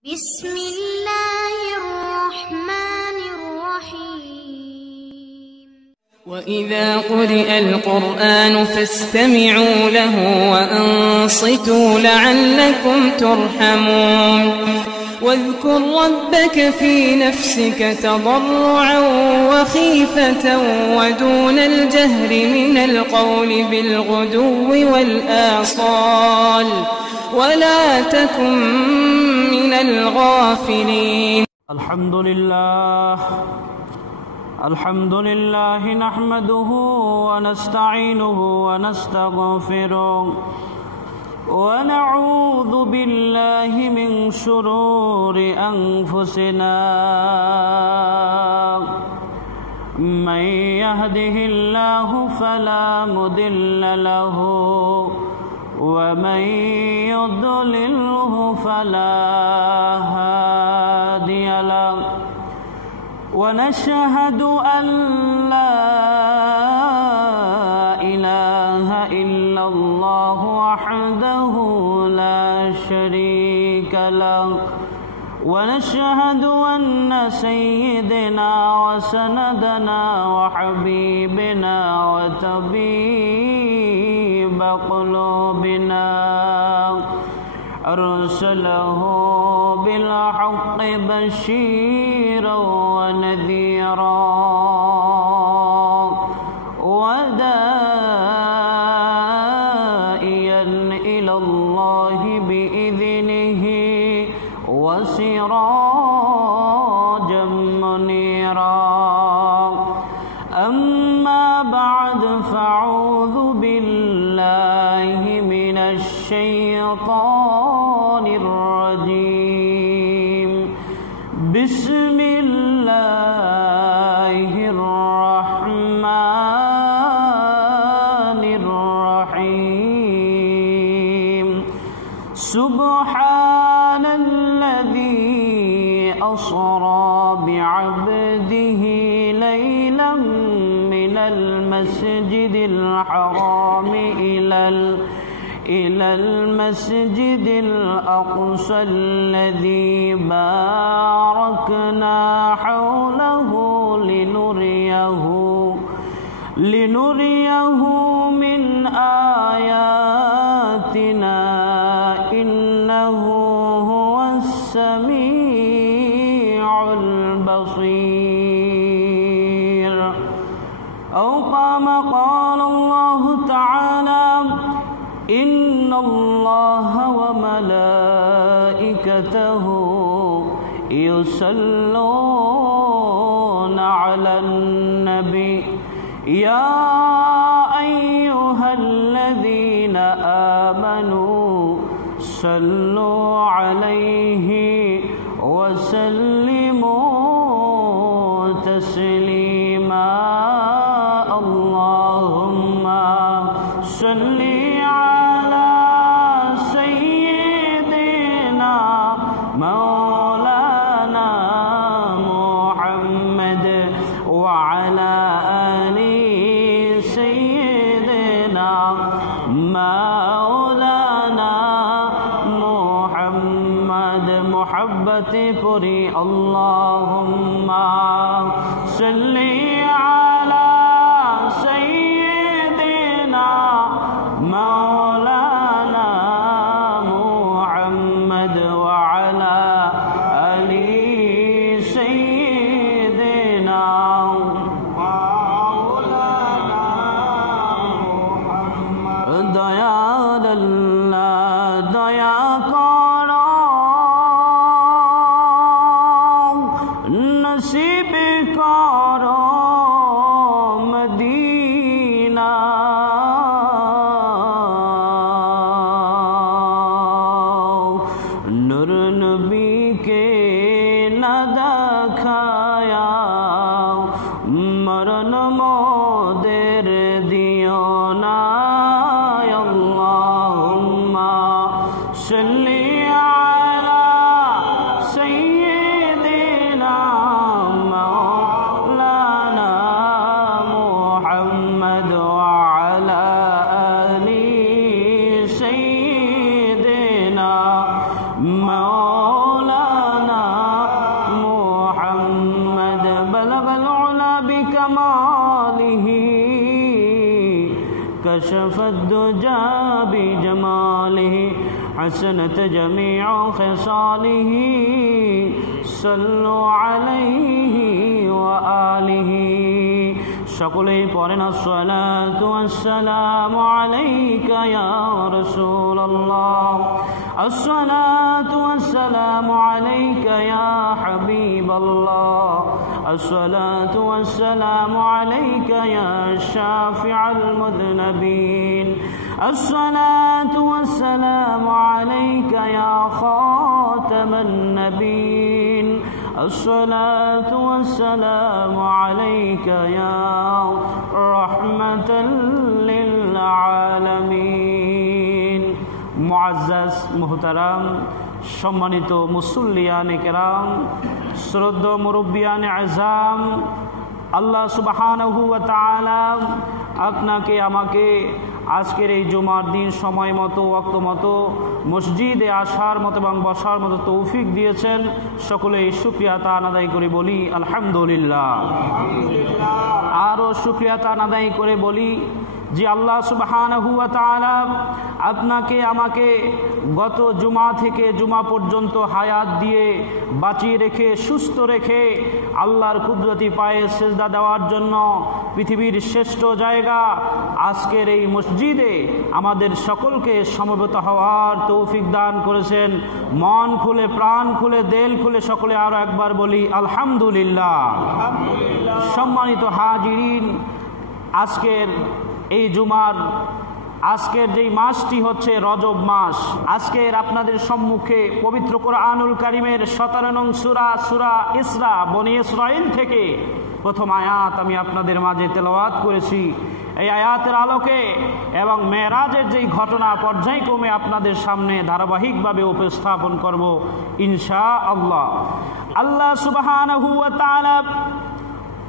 بسم الله الرحمن الرحيم. وإذا قرئ القرآن فاستمعوا له وأنصتوا لعلكم ترحمون. واذكر ربك في نفسك تضرعا وخيفة ودون الجهر من القول بالغدو والآصال ولا تكن من الغافلين. الحمد لله نحمده ونستعينه ونستغفره ونعوذ بالله من شرور أنفسنا. من يهده الله فلا مضل له ومن يضلله فلا هادي له. ونشهد أن لا إله إلا الله وحده لا شريك له. ونشهد أن سيدنا وسندنا وحبيبنا وطبيب قلوبنا أرسله بالحق بشيرا ونذيرا وداعيا إلى الله بإذنه وسراجا منيرا. أما بعد فأعوذ بالله من الشيطان الرجيم. بسم الله الرحمن الرحيم. سبحان الذي أسرى بعبده ليلا من المسجد الحرام إلى المسجد الأقصى الذي باركنا حوله لنريه من آياتنا إنه هو السميع البصير. أو كما قال الله تعالى إن الله وملائكته يصلون على النبي يا أيها الذين آمنوا صلوا عليه وسلموا تسليما. اللهم صل على سيدنا مولانا محمد وعلى آل سيدنا مولانا محمد محبت پوری. اللهم صل على سيدنا مولانا محمد وعلى آل سيدنا مولانا محمد. দয়াল আল্লাহ দয়া করো নসিব করো মদিনা। নূর নবী কে না দেখায়া মরণ মোদের দিও না। আল্লাহুম্মা সাল্লি আলা সাইয়্যিদিনা মাওলানা মুহাম্মদ ওয়া আলা আলি সাইয়্যিদিনা মাওলানা كشف الدجى بجماله حسنت جميع خصاله صلوا عليه وآله সকলেই পড়েন আসসালাতু ওয়াসসালামু আলাইকা ইয়া রাসূলুল্লাহ আসসালাতু ওয়াসসালামু আলাইকা ইয়া হাবিবাল্লাহ আসসালাতু ওয়াসসালামু আলাইকা ইয়া শাফিআল মুযনিবিন আসসালাতু ওয়াসসালামু আলাইকা ইয়া খাতামান নাবিয়িন الصلاة والسلام عليك يا رحمة للعالمين معزز محترم সম্মানিত মুসল্লিয়ানে কেরাম শ্রদ্ধেয় মুরব্বিয়ানে আযম আল্লাহ সুবহানাহু ওয়া তাআলা আপনাকে আমাকে আজকের এই জুমার দিন সময় মতো ওয়াক্ত মতো মসজিদে আসার মতো এবং বসার মতো তৌফিক দিয়েছেন সকলেই শুকরিয়া তান আদায় করে বলি আলহামদুলিল্লাহ আরও শুকরিয়া তান আদায় করে বলি যে আল্লাহ সুবহানাহু ওয়া তাআলা আপনাকে আমাকে গত জুমা থেকে জুমা পর্যন্ত হায়াত দিয়ে বাঁচিয়ে রেখে সুস্থ রেখে আল্লাহর কুদরতি পায়ে সেজদা দেওয়ার জন্য পৃথিবীর শ্রেষ্ঠ জায়গা আজকের এই মসজিদে আমাদের সকলকে সমবেত হওয়ার তৌফিক দান করেছেন। মন খুলে প্রাণ খুলে দিল খুলে সকলে আরও একবার বলি আলহামদুলিল্লাহ। সম্মানিত হাজিরিন, আজকের এই জুমার আজকের যেই মাসটি হচ্ছে রজব মাস, আজকের আপনাদের সম্মুখে পবিত্র কোরআনুল কারীমের 17 নং সূরা সূরা ইসরা বনী ইসরাঈল থেকে প্রথম আয়াত আমি আপনাদের মাঝে তেলাওয়াত করেছি। এই আয়াতের আলোকে এবং মেরাজের যেই ঘটনা পর্যায়ক্রমে আপনাদের সামনে ধারাবাহিকভাবে উপস্থাপন করব ইনশাআল্লাহ। আল্লাহ সুবহানাহু ওয়া তাআলা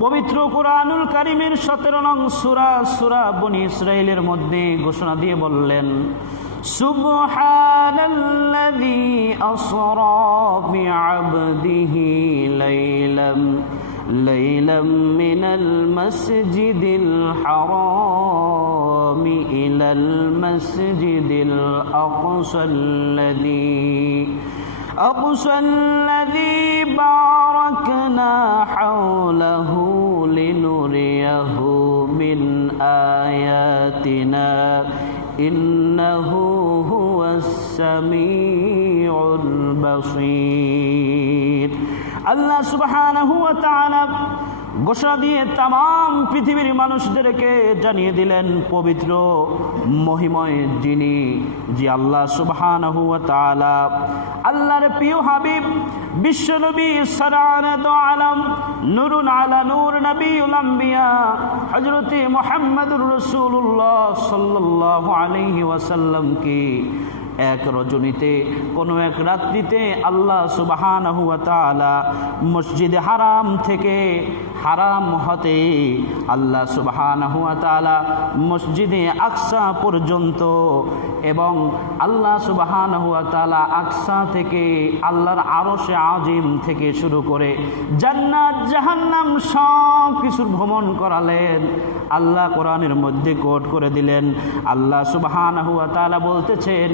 পবিত্র কোরআনুল কারীমের 17 নং সূরা সূরা বনী ইসরাঈলের মধ্যে ঘোষণা দিয়ে বললেন, সুবহানাল্লাযী আসরা বিআবদিহি লাইলাম মিনাল মাসজিদিল হারাম ইলাল মাসজিদিল أقصى الذي باركنا حوله لنريه من آياتنا إنه هو السميع البصير। আল্লাহ সুবহানাহু ওয়া তাআলা ঘোষণা দিয়ে তামাম পৃথিবীর মানুষদেরকে জানিয়ে দিলেন পবিত্র মহিময় যিনি, যে আল্লাহ সুবহানাহু ওয়া তাআলা আল্লাহর প্রিয় হাবিব বিশ্বনবী সারানাত আলম নূরুন আলা নূর নবিউল আম্বিয়া হযরতে মুহাম্মদুর রাসূলুল্লাহ সাল্লাল্লাহু আলাইহি ওয়াসাল্লামকে এক রজনীতে কোনো এক রাত্রিতে আল্লাহ সুবহানাহু ওয়া তাআলা মসজিদে হারাম থেকে হারাম হতে আল্লাহ সুবহানাহু ওয়া তাআলা মসজিদে আকসা পর্যন্ত এবং আল্লাহ সুবহানাহু ওয়া তাআলা আকসা থেকে আল্লাহর আরশে আজিম থেকে শুরু করে জান্নাত জাহান্নাম সব কিছুর ভ্রমণ করালেন। আল্লাহ কোরআনের মধ্যে কোট করে দিলেন, আল্লাহ সুবহানাহু ওয়া তাআলা বলতেছেন,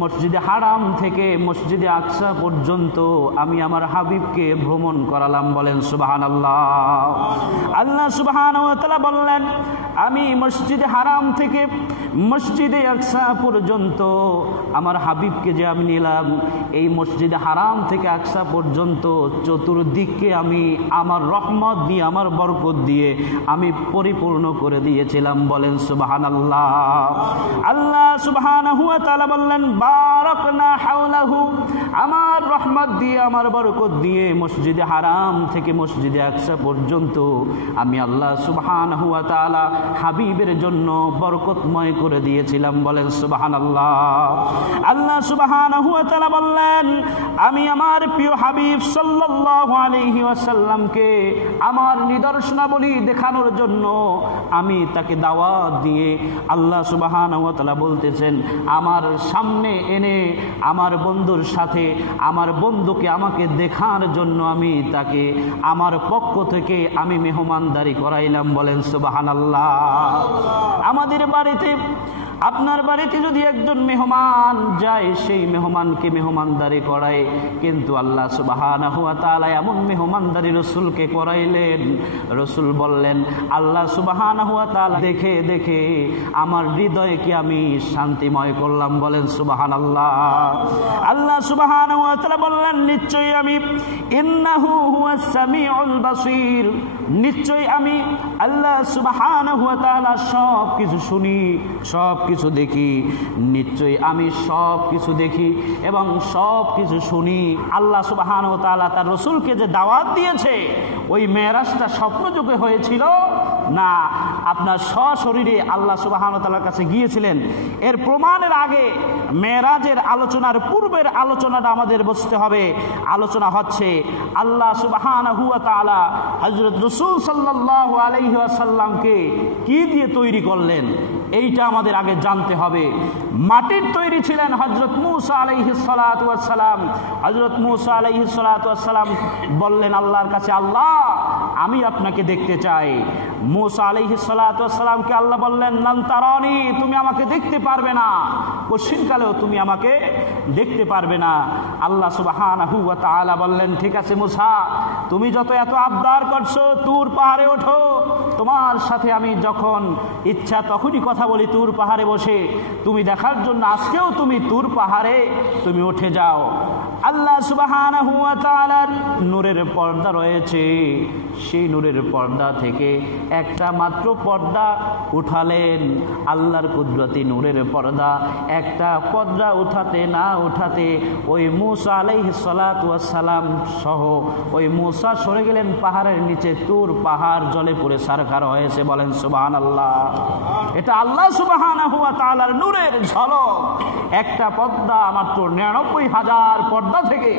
মসজিদে হারাম থেকে মসজিদে আকসা পর্যন্ত আমি আমার হাবিবকে ভ্রমণ করালাম। বলেন সুবহানাল্লাহ। আল্লাহ সুবহানাহু ওয়া তাআলা বললেন, আমি মসজিদে হারাম থেকে মসজিদে আকসা পর্যন্ত আমার হাবিবকে যে আমি নিলাম, এই মসজিদে হারাম থেকে আকসা পর্যন্ত চতুর্দিককে আমি আমার রহমত দিয়ে আমার বরকত দিয়ে আমি পরিপূর্ণ করে দিয়েছিলাম। বলেন সুবহানাল্লাহ। আল্লাহ সুবহানাহু ওয়া তাআলা বললেন, বারাকনা হাওলাহু, আমার রহমত দিয়ে আমার বরকত দিয়ে মসজিদে হারাম থেকে মসজিদে আকসা পর্যন্ত আমি আল্লাহ সুবহানাহু ওয়া তাআলা হাবিবের জন্য বরকতময় করে দিয়েছিলাম। বলেন সুবহানাল্লাহ। আল্লাহ সুবহানাহু ওয়া তাআলা বললেন, আমি আমার প্রিয় হাবিব সাল্লাল্লাহু আলাইহি ওয়াসাল্লামকে আমার নিদর্শনাবলী দেখানোর জন্য আমি তাকে দাওয়াত দিয়ে আল্লাহ সুবহানাহু ওয়া তাআলা বলতেছেন, আমার সামনে এনে আমার বন্ধুর সাথে আমার বন্ধুকে আমাকে দেখার জন্য আমি তাকে আমার পক্ষ থেকে আমি মেহমানদারি করাইলাম, বলেন সুবহানাল্লাহ। আমাদের বাড়িতে, আপনার বাড়িতে যদি একজন মেহমান যায়, সেই মেহমানকে মেহমানদারি করায়, কিন্তু আল্লাহ সুবহানাহু ওয়া তাআলা এমন মেহমানদারি রাসূলকে করাইলেন, রাসূল বললেন আল্লাহ সুবহানাহু ওয়া তাআলা দেখে দেখে আমার হৃদয়কে আমি শান্তিময় করলাম, বলেন সুবহানাল্লাহ। আল্লাহ সুবহানাহু ওয়া তাআলা বললেন নিশ্চয়ই আমি, ইন্নাহু হুয়াস সামিউল বাসীর, নিশ্চয়ই আমি আল্লাহ সুবহানাহু ওয়া তাআলা সব কিছু শুনি, সব কিছু দেখি, নিশ্চয়ই আমি সব কিছু দেখি এবং সব কিছু শুনি। আল্লাহ সুবহানাহু ওয়া তাআলা তার রাসূলকে যে দাওয়াত দিয়েছে, ওই মেরাজটা স্বপ্নযোগে হয়েছিল না আপনার সশরীরে আল্লাহ সুবহানাহু ওয়া তাআলার কাছে গিয়েছিলেন? এর প্রমাণের আগে মেরাজের আলোচনার পূর্বের আলোচনাটা আমাদের বসতে হবে। আলোচনা হচ্ছে আল্লাহ সুবহানাহু ওয়া তাআলা হযরত রাসূল সাল্লাল্লাহু আলাইহি ওয়াসাল্লামকে কি দিয়ে তৈরি করলেন, এইটা আমাদের আগে জানতে হবে। মাটির তৈরি ছিলেন হযরত মূসা আলাইহিস সালাতু ওয়াস সালাম। হযরত মূসা আলাইহিস সালাতু ওয়াস সালাম বললেন আল্লাহর কাছে, আল্লাহ আমি আপনাকে দেখতে চাই। মূসা আলাইহিস সালাতু ওয়াস সালামকে আল্লাহ বললেন, লান তারানি, তুমি আমাকে দেখতে পারবে না, কশিনকালেও তুমি আমাকে দেখতে পারবে না। আল্লাহ সুবহানাহু ওয়া তাআলা বললেন, ঠিক আছে মূসা, তুমি যত এত আবদার করছো, তুর পাহাড়ে ওঠো, তোমার সাথে আমি যখন ইচ্ছা তখনই কথা বলি তুর পাহাড়ে বসে, তুমি দেখার জন্য আজকেও তুমি তুর পাহাড়ে তুমি উঠে যাও। আল্লাহ সুবহানাহু ওয়া তাআলার নূরের পর্দা রয়েছে, সেই নূরের পর্দা থেকে একটা মাত্র পর্দা উঠালেন। আল্লাহর কুদরতি নূরের পর্দা, একটা পর্দা উঠাতে না উঠাতে ওই মূসা আলাইহিস সালাতু ওয়াস সালাম সহ ওই মূসা সরে গেলেন পাহাড়ের নিচে, তুর পাহাড় জলে পড়ে সারখার হয়েছে, বলেন সুবহানাল্লাহ। এটা আল্লাহ সুবহানাহু ওয়া তাআলার নূরের ঝলক। একটা পর্দা মাত্র ৯৯,০০০ পর্দা থেকে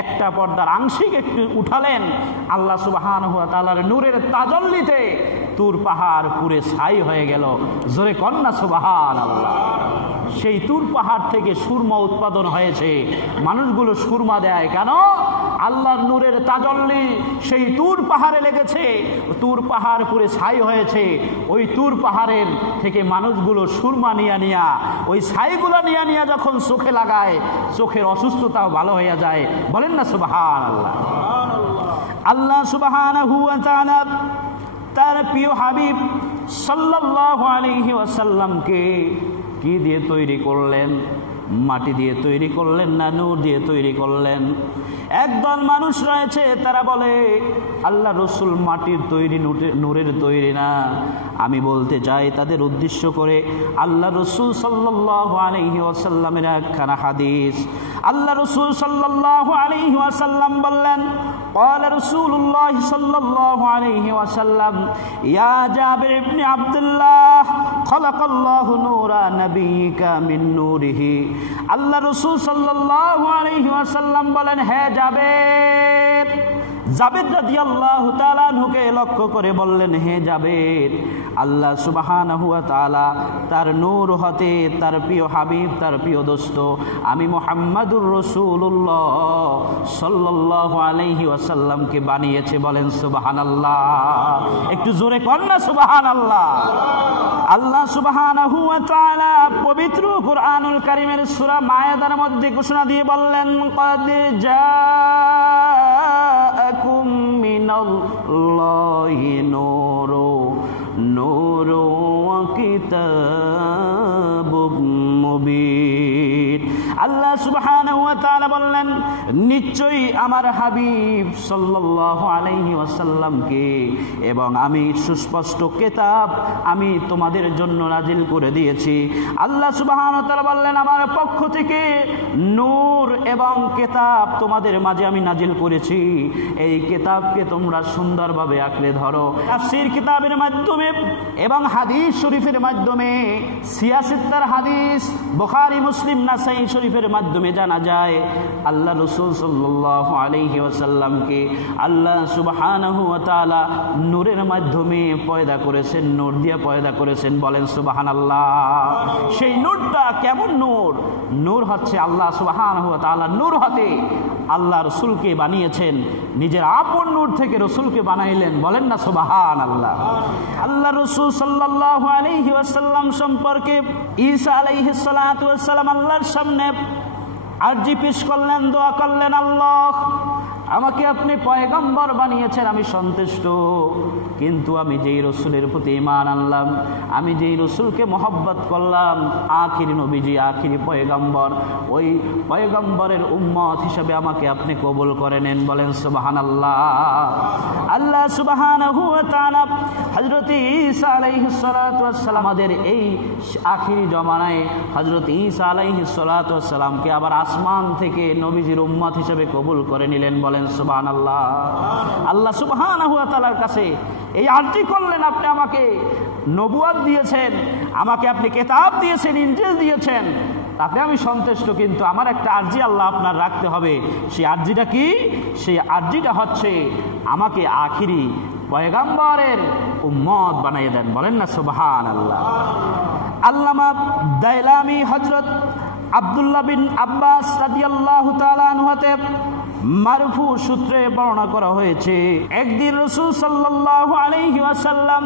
একটা পর্দার আংশিক একটু উঠালেন। আল্লাহ সুবহানাহু ওয়া তাআলার নূরের তাজাল্লিতে তুর পাহাড় পুরে ছাই হয়ে গেল, জোরে কন্যা সুবহানাল্লাহ। সেই তুর পাহাড় থেকে সুরমা উৎপাদন হয়েছে। মানুষগুলো সুরমা দেয় কেন? আল্লাহর নূরের তাজাল্লি সেই তুর পাহাড়ে লেগেছে, তুর পাহাড় পুরে ছাই হয়েছে। ওই তুর পাহাড়ের থেকে মানুষগুলো সুরমা নিয়া ওই ছাইগুলো নিয়া যখন চোখে লাগায়, চোখের অসুস্থতাও ভালো হয়ে যায়, বলেন না সুবহানাল্লাহ। আল্লাহ সুবহানাহু ওয়া তাআলা তার প্রিয় হাবিব সাল্লাল্লাহু আলাইহি ওয়াসাল্লামকে কি দিয়ে তৈরি করলেন? মাটি দিয়ে তৈরি করলেন না নূর দিয়ে তৈরি করলেন? একদল মানুষ রয়েছে তারা বলে আল্লাহ রসুল মাটির তৈরি, নূরের তৈরি না। আমি বলতে চাই তাদের উদ্দেশ্য করে আল্লাহ রসুল সাল্লাল্লাহু আলাইহি ওয়াসাল্লামের একখানা হাদিস। আল্লাহ রসুল সাল্লাল্লাহু আলাইহি ওয়াসাল্লাম বললেন, قال رسول الله صلى الله عليه وسلم يا جابر بن عبد الله خلق الله نور نبيك من نوره। আল্লাহ রসুল সাল্লাল্লাহু আলাইহি ওয়াসাল্লাম বলেন, হে জাবের, জাবের রাদিয়াল্লাহু তাআলা আনহুকে লক্ষ্য করে বললেন, হে জাবের, আল্লাহ সুবহানাহু ওয়া তাআলা তার নূর হতে তার প্রিয় হাবিব, তার প্রিয় দোস্ত আমি মুহাম্মাদুর রাসূলুল্লাহ সাল্লাল্লাহু আলাইহি ওয়াসাল্লামকে বানিয়েছে, বলেন সুবহানাল্লাহ। একটু জোরে কর না সুবহানাল্লাহ। আল্লাহ সুবহানাহু ওয়া তাআলা পবিত্র কুরআনুল কারীমের সূরা মায়েদার মধ্যে ঘোষণা দিয়ে বললেন, ক্বাদ জাআকুম মিনাল্লাহি নূরু ওয়া কিতাবুম মুবিন। আল্লাহ সুবহানাহু ওয়া তাআলা বললেন, নিশ্চয়ই আমার হাবিব সাল্লাল্লাহু আলাইহি ওয়াসাল্লামকে এবং আমি সুস্পষ্ট কিতাব আমি তোমাদের জন্য নাজিল করে দিয়েছি। আল্লাহ সুবহানাহু ওয়া তাআলা বললেন, আমার পক্ষ থেকে নূর এবং কিতাব তোমাদের মাঝে আমি নাজিল করেছি। এই কিতাবকে তোমরা সুন্দরভাবে আঁকড়ে ধরো। তাফসীর কিতাবের মাধ্যমে এবং হাদিস শরীফের মাধ্যমে, সিয়াসিত্তার হাদিস বুখারী, মুসলিম, নাসাঈ শরীফের মাধ্যমে জানা যায় আল্লাহ রাসূল রাসূল সাল্লাল্লাহু আলাইহি ওয়াসাল্লামকে আল্লাহ সুবহানাহু ওয়া তাআলা নূরের মাধ্যমে পয়দা করেছেন, নূর দিয়ে পয়দা করেছেন, বলেন সুবহানাল্লাহ। সেই নূরটা কেমন নূর? নূর হচ্ছে আল্লাহ সুবহানাহু ওয়া তাআলা নূর হতে আল্লাহ রসুলকে বানিয়েছেন, নিজের আপন নূর থেকে রসুলকে বানাইলেন, বলেন না সুবহানাল্লাহ। আল্লাহ রসুল সাল্লাল্লাহু আলাইহি ওয়াসাল্লাম সম্পর্কে ঈসা আলাইহিস সালাতু ওয়াস সালাম আল্লাহর সামনে আরজি পেশ করলেন, দোয়া করলেন, আল্লাহ আমাকে আপনি পয়গম্বর বানিয়েছেন, আমি সন্তুষ্ট, কিন্তু আমি যেই রসুলের প্রতি ঈমান আনলাম, আমি যেই রসুলকে মহব্বত করলাম, আখিরি নবীজি, আখিরি পয়গম্বর, ওই পয়গম্বরের উম্মত হিসেবে আমাকে আপনি কবুল করে নেন, বলেন সুবহানাল্লাহ। আল্লাহ সুবহানাহু ওয়া তাআলা হযরত ঈসা আলাইহিস সালাতু ওয়াস সালাম আমাদের এই আখিরি জমানায় হযরত ঈসা আলাইহিস সালাতু ওয়াস সালামকে আবার আসমান থেকে নবীজির উম্মত হিসেবে কবুল করে নিলেন, বলেন সুবহানাল্লাহ। আল্লাহ সুবহানাহু ওয়া তাআলার কাছে এই আরজি করলেন, আপনি আমাকে নবুয়ত দিয়েছেন, আমাকে আপনি কিতাব দিয়েছেন, ইনজিল দিয়েছেন, তাতে আমি সন্তুষ্ট, কিন্তু আমার একটা আরজি আল্লাহ আপনার রাখতে হবে। সেই আরজিটা কি? সেই আরজিটা হচ্ছে আমাকে আখিরি পয়গম্বরের উম্মত বানিয়ে দেন, বলেন না সুবহানাল্লাহ। আল্লামা দাইলামি হযরত আব্দুল্লাহ বিন আব্বাস রাদিয়াল্লাহু তাআলা আনহু হতে মারফু সূত্রে বর্ণনা করা হয়েছে, একদিন রাসূল সাল্লাল্লাহু আলাইহি ওয়াসাল্লাম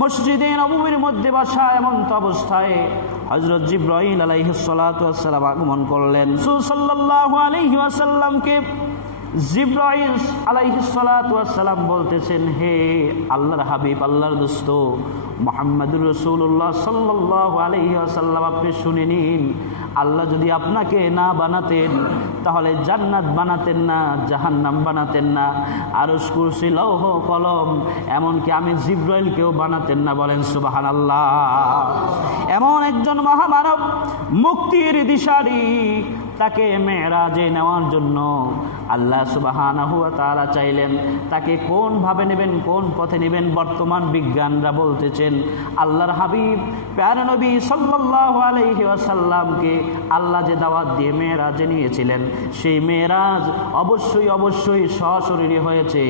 মসজিদে নববীর মধ্যে বসা এমন অবস্থায় হযরত জিবরাইল আলাইহিস সালাতু ওয়াস সালাম আগমন করলেন। রাসূল সাল্লাল্লাহু আলাইহি ওয়াসাল্লামকে জিবরাইল আলাইহিস সালাতু ওয়াস সালাম বলতেছেন, হে আল্লাহর হাবিব, আল্লাহর দোস্ত মুহাম্মদুর রাসূলুল্লাহ সাল্লাল্লাহু আলাইহি ওয়াসাল্লাম, আপনি শুনে নিন, আল্লাহ যদি আপনাকে না বানাতেন তাহলে জান্নাত বানাতেন না, জাহান্নাম বানাতেন না, আরশ কুরসি লৌহ কলম এমনকি আমি জিবরাইলকেও বানাতেন না, বলেন সুবহানাল্লাহ। এমন একজন মহামানব, মুক্তির দিশারি, তাকে মেরাজে নেওয়ার জন্য আল্লাহ সুবহানাহু ওয়া তাআলা চাইলেন। তাকে কোন ভাবে নেবেন, কোন পথে নেবেন? বর্তমান বিজ্ঞানরা বলতেছেন আল্লাহর হাবিব প্যারা নবী সাল্লাল্লাহু আলাইহি ওয়াসাল্লামকে আল্লাহ যে দাওয়াত দিয়ে মেরাজে নিয়েছিলেন, সেই মেরাজ অবশ্যই সশরীরে হয়েছে।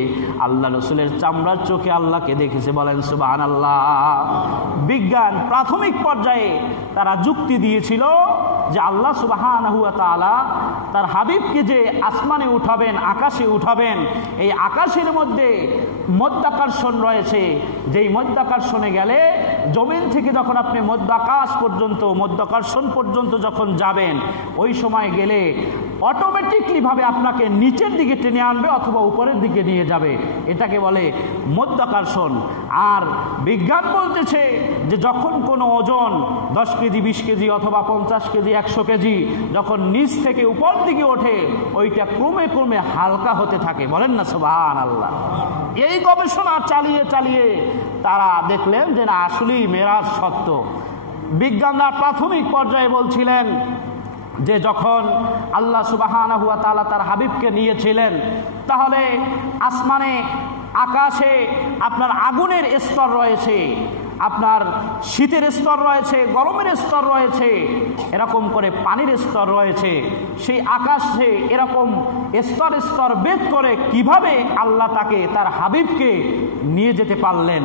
আল্লাহ রসুলের চামড়ার চোখে আল্লাহকে দেখেছে, বলেন সুবহানাল্লাহ। বিজ্ঞান প্রাথমিক পর্যায়ে তারা যুক্তি দিয়েছিল যে আল্লাহ সুবহানাহু ওয়া তাআলা তার হাবিবকে যে আসমানে উঠাবেন, আকাশে উঠাবেন, এই আকাশের মধ্যে মধ্যাকর্ষণ রয়েছে, যেই মধ্যাকর্ষণে গেলে জমিন থেকে যখন আপনি মধ্যাকাশ পর্যন্ত, মধ্যাকর্ষণ পর্যন্ত যখন যাবেন, ওই সময় গেলে অটোমেটিকলি ভাবে আপনাকে নিচের দিকে টেনে আনবে অথবা উপরের দিকে নিয়ে যাবে, এটাকে বলে মধ্যাকর্ষণ। আর বিজ্ঞান বলতেছে যে যখন কোনো ওজন 10 কেজি, 20 কেজি অথবা 50 কেজি, 100 কেজি যখন নিচ থেকে উপর দিকে ওঠে, ওইটা ক্রমে ক্রমে হালকা হতে থাকে, বলেন না সুবহানাল্লাহ। এই গবেষণা চালিয়ে চালিয়ে তারা দেখলেন যে না, আসলেই মেরাজ সত্য। বিজ্ঞানরা প্রাথমিক পর্যায়ে বলছিলেন যে যখন আল্লাহ সুবহানাহু ওয়া তাআলা তার হাবিবকে নিয়েছিলেন, তাহলে আসমানে, আকাশে আপনার আগুনের স্তর রয়েছে, আপনার শীতের স্তর রয়েছে, গরমের স্তর রয়েছে, এরকম করে পানির স্তর রয়েছে। সেই আকাশে এরকম স্তর স্তর ভেদ করে কিভাবে আল্লাহ তাকে, তার হাবিবকে নিয়ে যেতে পারলেন?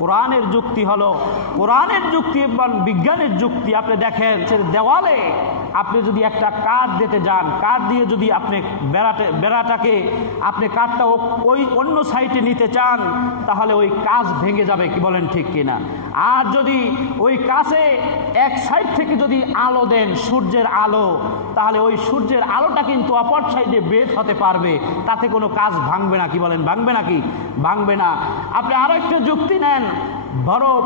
কোরআনের যুক্তি হলো, কোরআনের যুক্তি এবং বিজ্ঞানের যুক্তি। আপনি দেখেন দেওয়ালে আপনি যদি একটা কাঠ দিতে যান, কাঠ দিয়ে যদি আপনি বেড়াটাকে আপনি কাঠটা ওই অন্য সাইডে নিতে চান, তাহলে ওই কাঁচ ভেঙে যাবে, কি বলেন ঠিক কিনা? আর যদি ওই কাছে এক সাইড থেকে যদি আলো দেন, সূর্যের আলো, তাহলে ওই সূর্যের আলোটা কিন্তু অপর সাইডে বের হতে পারবে, তাতে কোনো কাজ ভাঙবে না, কি বলেন? ভাঙবে নাকি? ভাঙবে না। আপনি আরো একটা যুক্তি নেন, বরফ,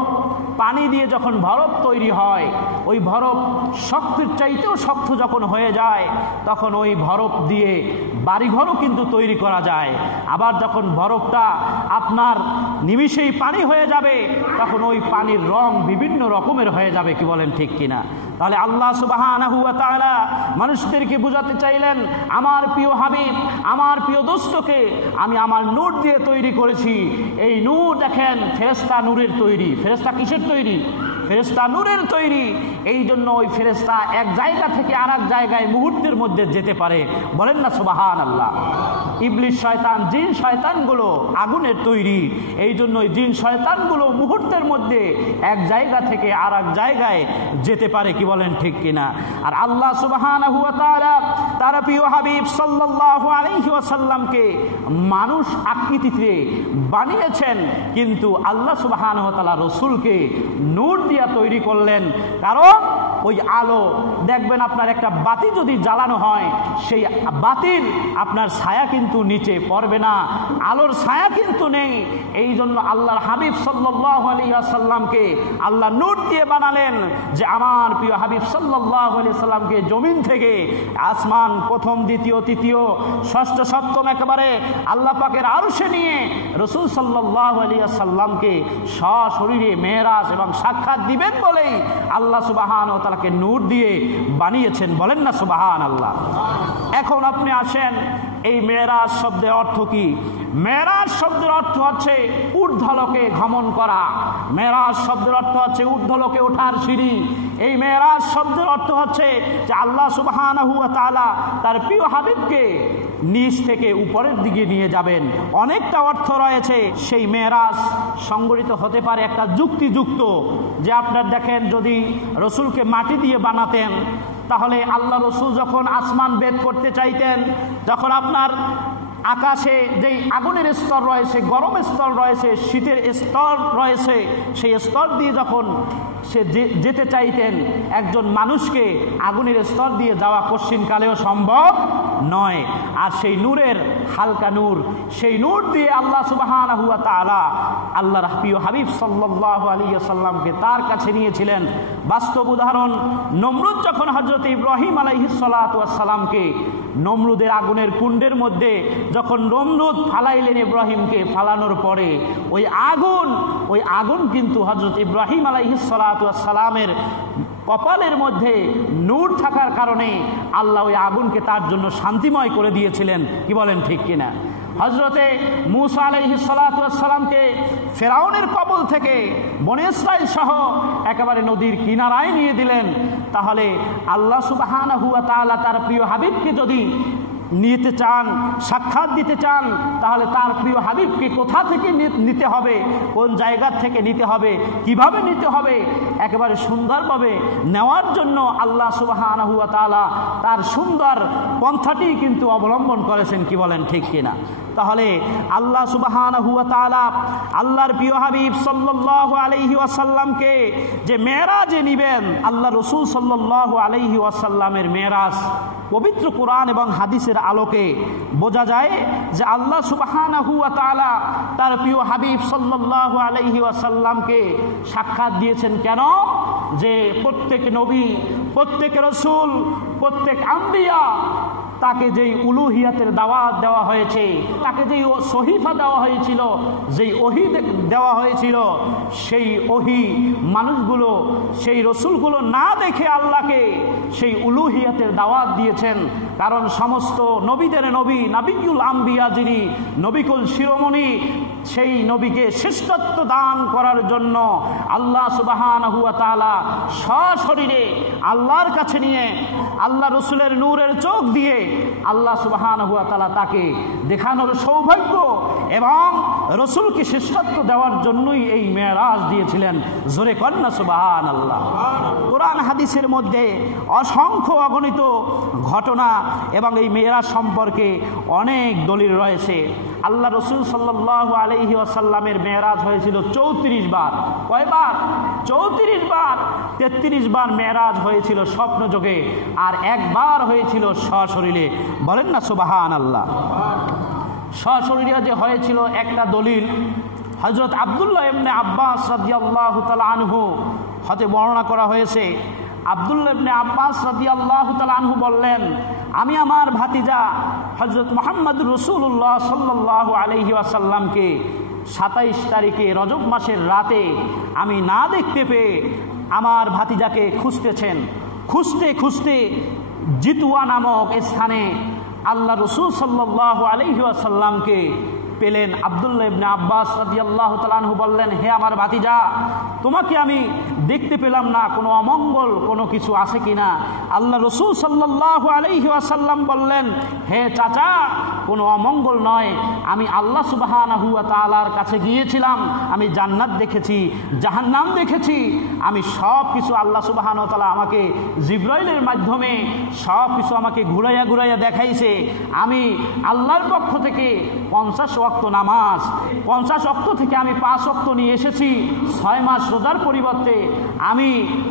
পানি দিয়ে যখন বরফ তৈরি হয়, ওই বরফ শক্তের চাইতেও শক্ত যখন হয়ে যায়, তখন ওই বরফ দিয়ে বাড়িঘরও কিন্তু তৈরি করা যায়। আবার যখন বরফটা আপনার নিমিষেই পানি হয়ে যাবে, তখন ওই পানির রং বিভিন্ন রকমের হয়ে যাবে, কি বলেন ঠিক কিনা? তাহলে আল্লাহ সুবহানাহু ওয়া তাআলা মানুষদেরকে বোঝাতে চাইলেন, আমার প্রিয় হাবিব, আমার প্রিয় দোস্তকে আমি আমার নূর দিয়ে তৈরি করেছি। এই নূর দেখেন ফেরেশতা নূরের তৈরি। ফেরেশতা কিসের তৈরি? ফেরেশতা নূরের তৈরি, এই জন্য ওই ফেরেশতা এক জায়গা থেকে আর এক জায়গায় মুহূর্তের মধ্যে যেতে পারে। বলেন না সুবহানাল্লাহ। ইবলিস শয়তান, জিন শয়তানগুলো আগুনের তৈরি, এই জন্য ওই জিন শয়তানগুলো মুহূর্তের মধ্যে এক জায়গা থেকে আর এক জায়গায় যেতে পারে। কি বলেন ঠিক কিনা? আর আল্লাহ সুবহানাহু ওয়া তাআলা তার প্রিয় হাবিব সাল্লাল্লাহু আলাইহি ওয়াসাল্লামকে মানুষ আকৃতিতে বানিয়েছেন, কিন্তু আল্লাহ সুবহানাহু ওয়া তাআলা রাসূলকে নূর দিয়া তৈরি করলেন। কারণ ওই আলো দেখবেন, আপনার একটা বাতি যদি জ্বালানো হয়, সেই বাতির আপনার ছায়া কিন্তু নিচে পড়বে না, আলোর ছায়া কিন্তু নেই। এই জন্য আল্লাহর হাবিব সাল্লাল্লাহু আলাইহি ওয়াসাল্লামকে আল্লাহ নূর দিয়ে বানালেন, যে আমার প্রিয় হাবিব সাল্লাল্লাহু আলাইহি ওয়াসাল্লামকে জমিন থেকে আসমান প্রথম, দ্বিতীয়, তৃতীয়, ষষ্ঠ, সপ্তম একেবারে আল্লাহ পাকের আরশে নিয়ে রাসূল সাল্লাল্লাহু আলাইহি ওয়াসাল্লামকে সশরীরে মেরাজ এবং সাক্ষাৎ দিবেন বলেই আল্লাহ সুবহানাহু ওয়া তাআলাকে নূর দিয়ে বানিয়েছেন। বলেন না সুবহানাল্লাহ। এখন আপনি আসেন, এই মেরাজ শব্দের অর্থ কি? মেরাজ শব্দের অর্থ হচ্ছে ঊর্ধ্বলোকে গমন করা। মেরাজ শব্দের অর্থ হচ্ছে ঊর্ধ্বলোকে ওঠার সিঁড়ি। এই মেরাজ শব্দের অর্থ হচ্ছে যে আল্লাহ সুবহানাহু ওয়া তাআলা তার প্রিয় হাবিবকে নিচ থেকে উপরের দিকে নিয়ে যাবেন। অনেকটা অর্থ রয়েছে। সেই মেরাজ সংগঠিত হতে পারে একটা যুক্তিযুক্ত, যে আপনার দেখেন, যদি রসুলকে মাটি দিয়ে বানাতেন, তাহলে আল্লাহ রসুল যখন আসমান ভেদ করতে চাইতেন, যখন আপনার আকাশে যেই আগুনের স্তর রয়েছে, গরম স্তর রয়েছে, শীতের স্তর রয়েছে, সেই স্তর দিয়ে যখন সে যেতে চাইতেন, একজন মানুষকে আগুনের স্তর দিয়ে যাওয়া কঠিনকালেও সম্ভব নয়। আর সেই নূরের হালকা নূর, সেই নূর দিয়ে আল্লাহ সুবহানাহু ওয়া তাআলা আল্লাহর প্রিয় হাবিব সাল্লাল্লাহু আলাইহি ওয়াসাল্লামকে তার কাছে নিয়েছিলেন। বাস্তব উদাহরণ, নমরুদ যখন হযরত ইব্রাহিম আলাইহিস সালাতু ওয়াস সালামকে নমরুদের আগুনের কুণ্ডের মধ্যে যখন নমরুদ ফালাইলেন ইব্রাহিমকে, ফালানোর পরে ওই আগুন কিন্তু হযরত ইব্রাহিম আলাইহিস সালাতু ওয়াস সালামের কপালের মধ্যে নূর থাকার কারণে আল্লাহ ওই আগুনকে তার জন্য শান্তিময় করে দিয়েছিলেন। কি বলেন ঠিক কিনা? হযরতে মূসা আলাইহিস সালাতু ওয়াস সালামকে ফেরাউনের কবল থেকে বনী ইসরাইল সহ একেবারে নদীর কিনারায় নিয়ে দিলেন। তাহলে আল্লাহ সুবহানাহু ওয়া তাআলা তার প্রিয় হাবিবকে যদি নিতে চান, সাক্ষাৎ দিতে চান, তাহলে তার প্রিয় হাবিবকে কোথা থেকে নিতে হবে, কোন জায়গা থেকে নিতে হবে, কিভাবে নিতে হবে, একেবারে সুন্দরভাবে নেওয়ার জন্য আল্লাহ সুবহানাহু ওয়া তাআলা তার সুন্দর পন্থাটি কিন্তু অবলম্বন করেছেন। কি বলেন ঠিক কিনা? তাহলে আল্লাহ সুবহানাহু ওয়া তাআলা আল্লাহর প্রিয় হাবিব সাল্লাল্লাহু আলাইহি ওয়াসাল্লামকে যে মেরাজে নিবেন, আল্লাহ রাসূল সাল্লাল্লাহু আলাইহি ওয়াসাল্লামের মেরাজ পবিত্র কোরআন এবং হাদিসের আলোকে বোঝা যায় যে আল্লাহ সুবহানাহু ওয়া তাআলা তার প্রিয় হাবিব সাল্লাল্লাহু আলাইহি ওয়াসাল্লামকে সাক্ষাৎ দিয়েছেন। কেন? যে প্রত্যেক নবী, প্রত্যেক রাসূল, প্রত্যেক আম্বিয়া তাকে যেই উলুহিয়াতের দাওয়াত দেওয়া হয়েছে, তাকে যেই সহিফা দেওয়া হয়েছিল, যেই ওহী দেওয়া হয়েছিল, সেই ওহী মানুষগুলো, সেই রসুলগুলো না দেখে আল্লাহকে সেই উলুহিয়াতের দাওয়াত দিয়েছেন। কারণ সমস্ত নবীদের নবী, নাবিয়ুল আম্বিয়া যিনি, নবিকুল শিরোমণি, সেই নবীকে শ্রেষ্ঠত্ব দান করার জন্য আল্লাহ সুবহানাহু ওয়া তাআলা সশরীরে আল্লাহর কাছে নিয়ে আল্লাহ রসুলের নূরের চোখ দিয়ে আল্লাহ সুবহানাহু ওয়া তাআলা তাকে দেখানোর সৌভাগ্য এবং রসুলকে শ্রেষ্ঠত্ব দেওয়ার জন্যই এই মেরাজ দিয়েছিলেন। জোরে কন্যা সুবহানাল্লাহ। কোরআন হাদিসের মধ্যে অসংখ্য অগণিত ঘটনা এবং এই মেরাজ সম্পর্কে অনেক দলিল রয়েছে। আল্লাহ রসুল সাল্লাল্লাহু আলাইহি ওয়াসাল্লামের মেরাজ হয়েছিল 34 বার। কয়বার? 34 বার। 33 বার মেরাজ হয়েছিল স্বপ্নযোগে, আর একবার হয়েছিল সশরীরে। বলেন না সুবহানাল্লাহ। সশরীরে যে হয়েছিল একটা দলিল হযরত আব্দুল্লাহ ইবনে আব্বাস রাদিয়াল্লাহু তাআলা আনহু হতে বর্ণনা করা হয়েছে। আব্দুল্লাহ ইবনে আব্বাস রাদিয়াল্লাহু তাআলা আনহু বললেন, আমি আমার ভাতিজা হযরত মুহাম্মদ রাসূলুল্লাহ সাল্লাল্লাহু আলাইহি ওয়াসাল্লামকে 27 তারিখে রজব মাসের রাতে আমি না দেখতে পেয়ে আমার ভাতিজাকে খুঁজতেছেন। খুঁজতে খুঁজতে জিতুয়া নামক স্থানে আল্লাহ রসুল সাল্লাল্লাহু আলাইহি ওয়াসাল্লামকে পেলেন। আব্দুল্লাহ ইবনে আব্বাস রাদিয়াল্লাহু তাআলা আনহু বললেন, হে আমার ভাতিজা, তোমাকে আমি দেখতে পেলাম না কোনো অমঙ্গল কোনো কিছু আছে কিনা। আল্লাহ রসুল সাল্লাল্লাহু আলাইহি ওয়াসাল্লাম বললেন, হে চাচা, কোনো অমঙ্গল নয়, আমি আল্লাহ সুবহানাহু ওয়া তাআলার কাছে গিয়েছিলাম, আমি জান্নাত দেখেছি, জাহান্নাম দেখেছি, আমি সব কিছু আল্লাহ সুবহানাহু ওয়া তাআলা আমাকে জিবরাইলের মাধ্যমে সব কিছু আমাকে ঘুরাইয়া ঘুরাইয়া দেখাইছে। আমি আল্লাহর পক্ষ থেকে 50 ওয়াক্ত নামাজ, 50 ওয়াক্ত থেকে আমি 5 ওয়াক্ত নিয়ে এসেছি। 6 মাস রোজার পরিবর্তে আমি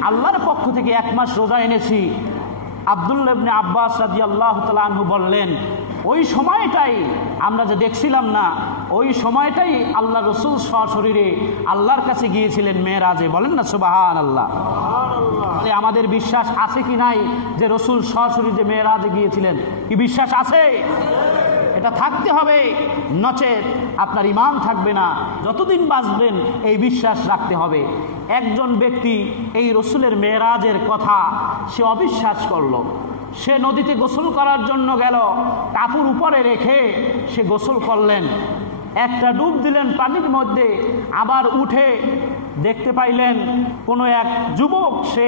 আল্লাহর পক্ষ থেকে 1 মাস রোজা এনেছি। আব্দুল্লাহ ইবনে আব্বাস রাদিয়াল্লাহু তাআলা আনহু বললেন, ওই সময়টাই আমরা যে দেখছিলাম না, ওই সময়টাই আল্লাহ রসুল সশরীরে আল্লাহর কাছে গিয়েছিলেন মেরাজে। বলেন না সুবহানাল্লাহ। আমাদের বিশ্বাস আছে কি নাই যে রসুল সশরীরে মেরাজে গিয়েছিলেন? কি বিশ্বাস আছে? এটা থাকতে হবে, নচেত আপনার ঈমান থাকবে না। যতদিন বাঁচবেন এই বিশ্বাস রাখতে হবে। একজন ব্যক্তি এই রসুলের মেরাজের কথা সে অবিশ্বাস করলো। সে নদীতে গোসল করার জন্য গেল, কাপড় উপরে রেখে সে গোসল করলেন, একটা ডুব দিলেন পানির মধ্যে, আবার উঠে দেখতে পাইলেন কোনো এক যুবক সে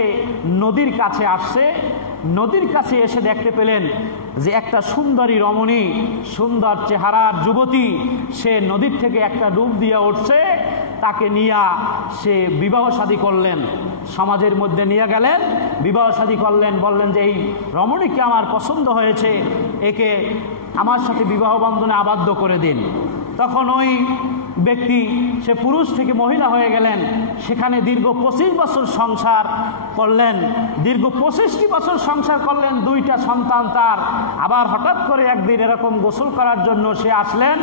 নদীর কাছে আসছে। নদীর কাছে এসে দেখতে পেলেন যে একটা সুন্দরী রমণী, সুন্দর চেহারার যুবতী, সে নদীর থেকে একটা ডুব দিয়ে উঠছে। তাকে নিয়ে সে বিবাহ শাদী করলেন, সমাজের মধ্যে নিয়ে গেলেন, বিবাহ শাদী করলেন। বললেন যে এই রমণীকে আমার পছন্দ হয়েছে, একে আমার সাথে বিবাহ বন্ধনে আবদ্ধ করে দিন। তখন ওই ব্যক্তি সে পুরুষ থেকে মহিলা হয়ে গেলেন, সেখানে দীর্ঘ 25 বছর সংসার করলেন, দীর্ঘ 25টি বছর সংসার করলেন, 2টা সন্তান তার। আবার হঠাৎ করে একদিন এরকম গোসল করার জন্য সে আসলেন,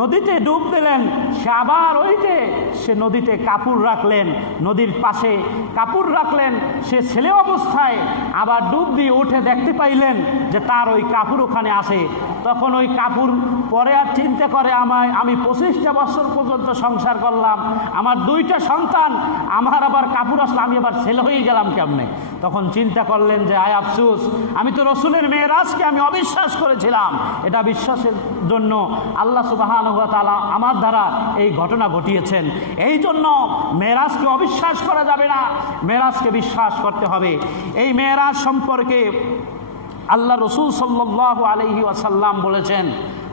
নদীতে ডুব দিলেন, সে আবার ওইতে সে নদীতে কাপড় রাখলেন, নদীর পাশে কাপড় রাখলেন। সে ছেলে অবস্থায় আবার ডুব দিয়ে উঠে দেখতে পাইলেন যে তার ওই কাপড় ওখানে আসে। তখন ওই কাপড় পরে আর চিন্তা করে, আমি 25টা বছর পর্যন্ত সংসার করলাম, আমার 2টা সন্তান, আমার আবার কাপড় আসলে আমি আবার ছেলে হয়ে গেলাম কেমনে? তখন চিন্তা করলেন যে আয় আফসোস, আমি তো রসুলের মেরাজকে আমি অবিশ্বাস করেছিলাম। এটা বিশ্বাসের জন্য আল্লাহ সুবহানাহু ওয়া তাআলা আমার দ্বারা এই ঘটনা ঘটিয়েছেন। এই জন্য মেরাজকে অবিশ্বাস করা যাবে না, মেরাজকে বিশ্বাস করতে হবে। এই মেরাজ সম্পর্কে আল্লাহ রসুল সাল্লাল্লাহু আলাইহি ওয়াসাল্লাম বলেছেন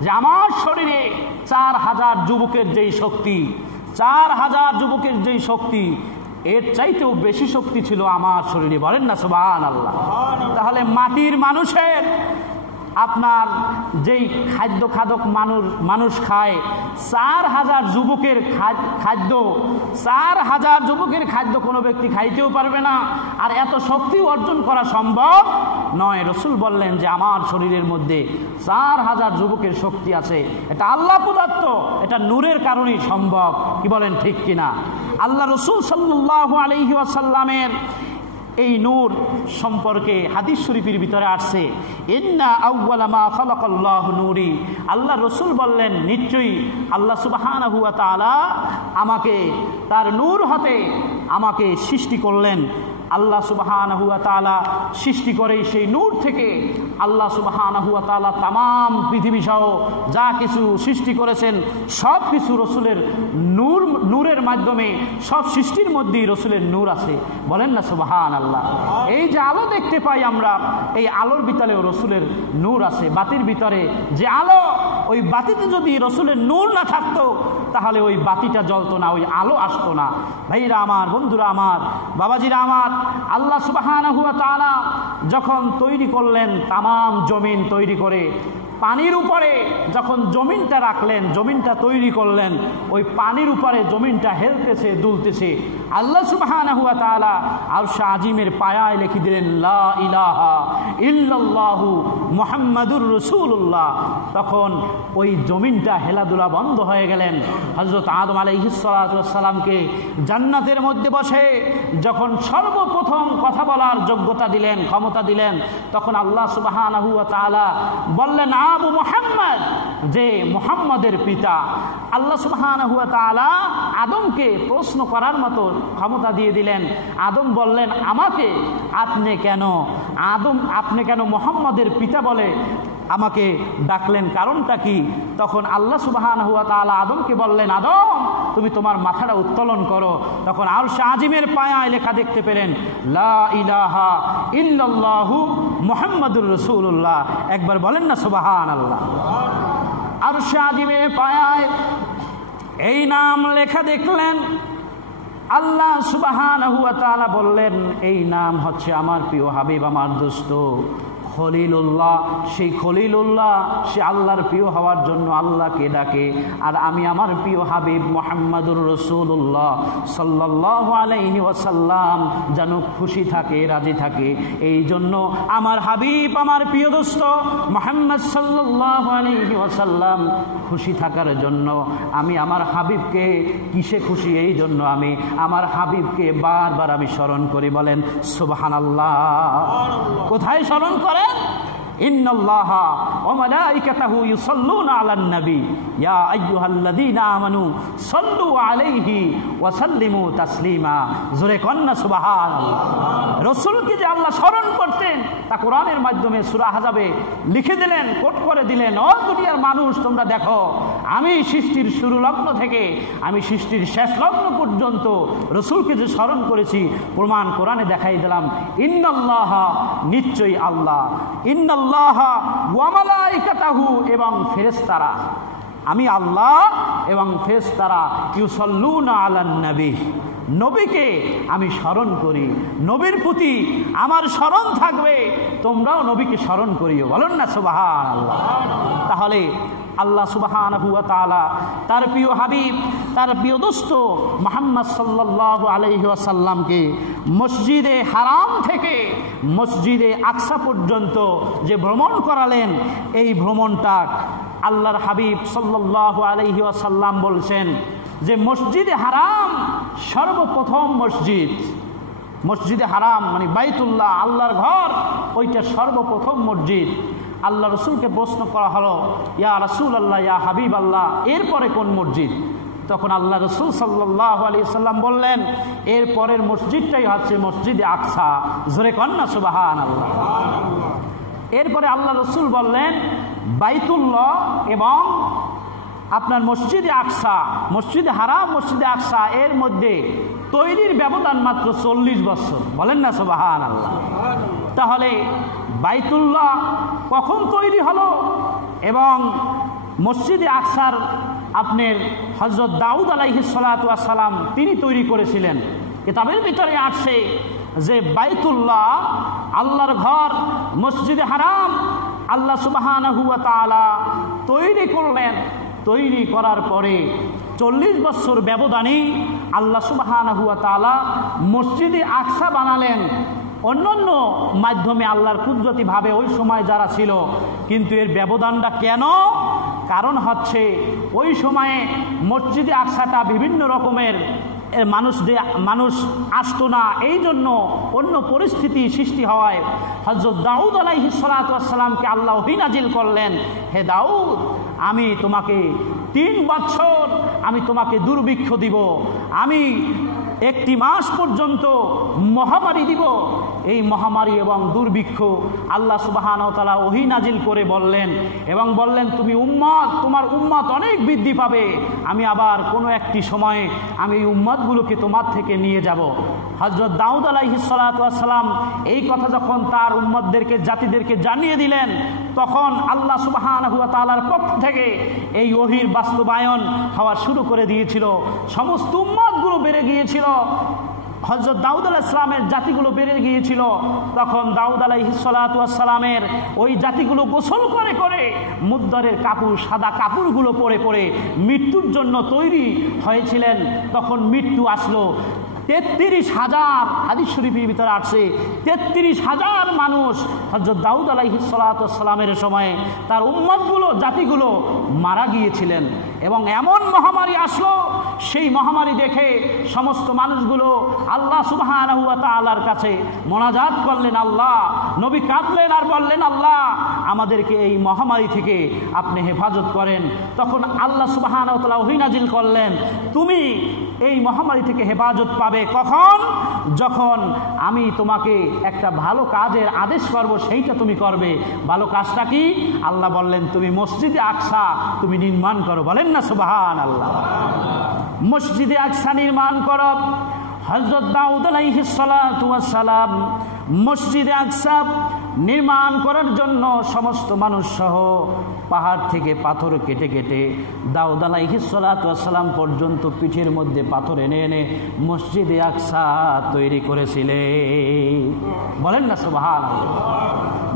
যে আমার শরীরে 4000 যুবকের যেই শক্তি, 4000 যুবকের যেই শক্তি, এর চাইতেও বেশি শক্তি ছিল আমার শরীরে। বলেন না সুবহানাল্লাহ। তাহলে মাটির মানুষের আপনার যেই খাদ্য খাদক মানুষ খায়, 4000 যুবকের খাদ্য, 4000 যুবকের খাদ্য কোনো ব্যক্তি খাইতেও পারবে না, আর এত শক্তি অর্জন করা সম্ভব নয়। রসুল বললেন যে আমার শরীরের মধ্যে 4000 যুবকের শক্তি আছে। এটা আল্লাহ প্রদত্ত, এটা নূরের কারণেই সম্ভব। কি বলেন, ঠিক কিনা? আল্লাহ রসুল সাল্লাল্লাহু আলাইহি ওয়াসাল্লামের এই নূর সম্পর্কে হাদিস শরীফের ভিতরে আসছে, ইন্না আউওয়ালা মা খালাকাল্লাহু নূরি। আল্লাহ রসুল বললেন, নিশ্চয়ই আল্লাহ সুবহানাহু ওয়া তাআলা আমাকে তার নূর হতে আমাকে সৃষ্টি করলেন। আল্লাহ সুবহানাহু ওয়া তাআলা সৃষ্টি করে সেই নূর থেকে আল্লাহ সুবহানাহু ওয়া তাআলা তামাম পৃথিবী সহ যা কিছু সৃষ্টি করেছেন সব কিছু রসুলের নূরের মাধ্যমে, সব সৃষ্টির মধ্যেই রসুলের নূর আছে। বলেন না সুবহানাল্লাহ। এই যে আলো দেখতে পাই আমরা, এই আলোর ভিতরেও রসুলের নূর আছে। বাতির ভিতরে যে আলো, ওই বাতিতে যদি রসুলের নূর না থাকতো তাহলে ওই বাতিটা জ্বলতো না, ওই আলো আসতো না। ভাইরা আমার, বন্ধুরা আমার, বাবাজিরা আমার, আল্লাহ সুবহানাহু ওয়া তাআলা যখন তৈরি করলেন তামাম জমিন তৈরি করে, পানির উপরে যখন জমিনটা রাখলেন, জমিনটা তৈরি করলেন, ওই পানির উপরে জমিনটা হেলতেছে, দুলতেছে। আল্লাহ সুবহানাহু ওয়া তাআলা আরশ আজিমের পায়ায় লিখে দিলেন লা ইলাহা ইল্লাল্লাহু মুহাম্মাদুর রাসূলুল্লাহ। তখন ওই জমিনটা হেলাদুলা বন্ধ হয়ে গেলেন। হযরত আদম আলাইহিস সালাতু ওয়াস সালামকে জান্নাতের মধ্যে বসে যখন সর্বপ্রথম কথা বলার যোগ্যতা দিলেন, ক্ষমতা দিলেন, তখন আল্লাহ সুবহানাহু ওয়া তাআলা বললেন আবু মুহাম্মদ, যে মুহাম্মদের পিতা। আল্লাহ সুবহানাহু ওয়া তাআলা আদমকে প্রশ্ন করার মতো ক্ষমতা দিয়ে দিলেন। আদম বললেন, আমাকে আপনি কেন মুহাম্মদের পিতা বলে আমাকে ডাকলেন কারণটা কি? তখন আল্লাহ সুবহানাহু ওয়া তাআলা আদমকে বললেন, আদম তুমি তোমার মাথাটা উত্তোলন করো। তখন আরশে আজিমের পায়ায় লেখা দেখতে পেলেন, লা ইলাহা ইল্লাল্লাহু মুহাম্মাদুর রাসূলুল্লাহ। একবার বলেন না সুবহানাল্লাহ। আরশে আজিমের পায়ায় এই নাম লেখা দেখলেন। আল্লাহ সুবহানাহু ওয়া তাআলা বললেন, এই নাম হচ্ছে আমার প্রিয় হাবিব, আমার দোস্ত খলিলুল্লাহ। সেই খলিলুল্লাহ সে আল্লাহর প্রিয় হওয়ার জন্য আল্লাহকে ডাকে। আর আমি আমার প্রিয় হাবিব মুহাম্মাদুর রাসূলুল্লাহ সাল্লাল্লাহু আলাইহি ওয়াসাল্লাম যেন খুশি থাকে, রাজি থাকে, এই জন্য আমার হাবিব, আমার প্রিয় দোস্ত মুহাম্মদ সাল্লাল্লাহু আলাইহি ওয়াসাল্লাম খুশি থাকার জন্য আমি আমার হাবিবকে কিসে খুশি, এই জন্য আমি আমার হাবিবকে বারবার আমি স্মরণ করি। বলেন সুবহানাল্লাহ। কোথায় স্মরণ করেন? ইন্নাল্লাহা ওয়া মালাইকাতাহু ইউসাল্লুনা আলান নবী ইয়া আইয়ুহাল্লাযীনা আমানু সাল্লু আলাইহি ওয়া সাল্লিমু তাসলিমা। জোরে কন্না সুবহানাল্লাহ। রাসূলকে যে আল্লাহ স্মরণ করতেন তা কোরআনের মাধ্যমে সূরা আহজাবে লিখে দিলেন, কোট করে দিলেন। ও দুনিয়ার মানুষ, তোমরা দেখো আমি সৃষ্টির শুরু লগ্ন থেকে আমি সৃষ্টির শেষ লগ্ন পর্যন্ত রাসূলকে যে স্মরণ করেছি, প্রমাণ কোরআনে দেখাই দিলাম। ইন্নাল্লাহা নিশ্চয়ই আল্লাহ, ইন্নাল্লাহা ওয়া মালাইকাতাহু এবং ফেরেশতারা, আমি আল্লাহ এবং ফেরেশতারা ইউসাল্লুনা আলান নবী, নবীকে আমি স্মরণ করি। নবীর প্রতি আমার স্মরণ থাকবে, তোমরাও নবীকে স্মরণ করিও। বলেন না সুবহানাল্লাহ। তাহলে আল্লাহ সুবহানাহু ওয়া তাআলা তার প্রিয় হাবিব, তার প্রিয় দোস্ত মুহাম্মদ সাল্লাল্লাহু আলাইহি ওয়াসাল্লামকে মসজিদে হারাম থেকে মসজিদে আকসা পর্যন্ত যে ভ্রমণ করালেন, এই ভ্রমণটা আল্লাহর হাবিব সাল্লাল্লাহু আলাইহি ওয়াসাল্লাম বলছেন যে মসজিদে হারাম সর্বপ্রথম মসজিদ, মসজিদে হারাম মানে বাইতুল্লাহ, আল্লাহর ঘর, ওইটা সর্বপ্রথম মসজিদ। আল্লাহ রসুলকে প্রশ্ন করা হলো, ইয়া রাসূলুল্লাহ, ইয়া হাবিব আল্লাহ, এরপরে কোন মসজিদ? তখন আল্লাহ রসুল সাল্লাল্লাহু আলাইহি সাল্লাম বললেন, এর পরের মসজিদটাই হচ্ছে মসজিদে আকসা। জোরে কন্না সুবহানাল্লাহ। এরপরে আল্লাহ রসুল বললেন, বাইতুল্লাহ এবং আপনার মসজিদে আকসা, মসজিদে হারাম মসজিদে আকসা, এর মধ্যে তৈরির ব্যবধান মাত্র 40 বছর। বলেন না সুবহানাল্লাহ। তাহলে বাইতুল্লাহ কখন তৈরি হলো এবং মসজিদে আকসার আপনার হযরত দাউদ আলাইহিস সালাতু ওয়াস সালাম তিনি তৈরি করেছিলেন। কিতাবের ভিতরে আসছে যে বাইতুল্লাহ আল্লাহর ঘর, মসজিদে হারাম আল্লাহ সুবহানাহু ওয়া তাআলা তৈরি করলেন। তৈরি করার পরে 40 বছর ব্যবধানে আল্লাহ সুবহানাহু ওয়া তাআলা মসজিদে আকসা বানালেন। অন্যান্য মাধ্যমে আল্লাহর কুদরতিভাবে ওই সময় যারা ছিল, কিন্তু এর ব্যবধানটা কেন? কারণ হচ্ছে ওই সময়ে মসজিদে আকসাটা বিভিন্ন রকমের মানুষ আসতো না, এই জন্য অন্য পরিস্থিতি সৃষ্টি হওয়ায় হযরত দাউদ আলাইহিস সালাতু ওয়াস সালামকে আল্লাহ ওহী নাজিল করলেন, হে দাউদ, আমি তোমাকে 3 বছর আমি তোমাকে দুর্ভিক্ষ দিব, আমি 1 মাস পর্যন্ত মহামারী দিব। এই মহামারী এবং দুর্ভিক্ষ আল্লাহ সুবহানাহু ওয়া তাআলা ওহী নাজিল করে বললেন এবং বললেন, তুমি উম্মত, তোমার উম্মত অনেক বৃদ্ধি পাবে, আমি আবার কোনো একটি সময়ে আমি এই উম্মতগুলোকে তোমার থেকে নিয়ে যাব। হযরত দাউদ আলাইহিস সালাতু ওয়াস সালাম এই কথা যখন তার উম্মতদেরকে, জাতিদেরকে জানিয়ে দিলেন, তখন আল্লাহ সুবহানাহু ওয়া তাআলার পক্ষ থেকে এই ওহীর বাস্তবায়ন হওয়া শুরু করে দিয়েছিল। সমস্ত উম্মতগুলো বেড়ে গিয়েছিল, হযরত দাউদ আলাইহিস সালামের জাতিগুলো বেড়ে গিয়েছিল। তখন দাউদ আলাইহিস সালাতু ওয়াস সালামের ওই জাতিগুলো গোসল করে করে মুদ্দারের কাপড়, সাদা কাপড়গুলো পরে পরে মৃত্যুর জন্য তৈরি হয়েছিলেন। তখন মৃত্যু আসলো। 33,000 হাদিস শরীফের ভিতরে আসছে, 33,000 মানুষ হযরত দাউদ আলাইহিস সালাতু ওয়াস সালামের সময়ে তার উম্মতগুলো, জাতিগুলো মারা গিয়েছিলেন। এবং এমন মহামারী আসলো, সেই মহামারী দেখে সমস্ত মানুষগুলো আল্লাহ সুবহানাহু ওয়া তাআলার কাছে মোনাজাত করলেন। আল্লাহ, নবী কাঁদলেন আর বললেন, আল্লাহ আমাদেরকে এই মহামারী থেকে আপনি হেফাজত করেন। তখন আল্লাহ সুবহানাহু ওয়া তাআলা ওহী নাজিল করলেন, তুমি এই মহামারী থেকে হেফাজত পাবে পাবে কখন? যখন আমি তোমাকে একটা ভালো কাজের আদেশ করব, সেইটা তুমি করবে। ভালো কাজটা কি? আল্লাহ বললেন তুমি মসজিদে আকসা তুমি নির্মাণ করো। বলেন না সুবহানাল্লাহ। মসজিদে আকসা নির্মাণ করো। হযরত দাউদ আলাইহিস সালাতু ওয়াস সালাম মসজিদে আকসা নির্মাণ করার জন্য সমস্ত মানুষ সহ পাহাড় থেকে পাথর কেটে কেটে দাউদ আলাইহিস সালাতু ওয়াস সালাম পর্যন্ত পিঠের মধ্যে পাথর এনে এনে মসজিদে আকসা তৈরি করেছিলেন। বলেন না সুবহানাল্লাহ।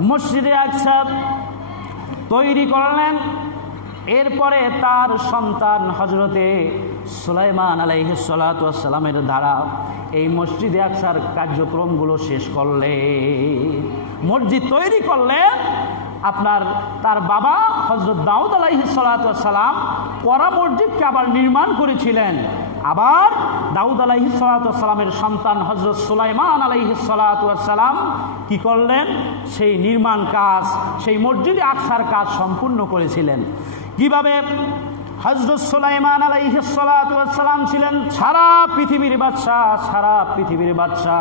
মসজিদে আকসা তৈরি করলেন। এরপরে তার সন্তান হযরতে সুলাইমান আলাইহিস সালাতু ওয়াস সালামের দ্বারা এই মসজিদে আকসার কার্যক্রমগুলো শেষ করলেন, মসজিদ তৈরি করলেন। আপনার তার বাবা হযরত দাউদ আলাইহিস সালাতু ওয়াস সালাম পরা মসজিদকে আবার নির্মাণ করেছিলেন। আবার দাউদ আলাইহিস সালাতু ওয়াস সালামের সন্তান হযরত সুলাইমান আলাইহিস সালাতু ওয়াস সালাম কি করলেন? সেই নির্মাণ কাজ, সেই মসজিদে আকসার কাজ সম্পূর্ণ করেছিলেন। কিভাবে? হযরত সুলাইমান আলাইহিস সালাতু ওয়াস সালাম ছিলেন সারা পৃথিবীর বাদশা। সারা পৃথিবীর বাদশা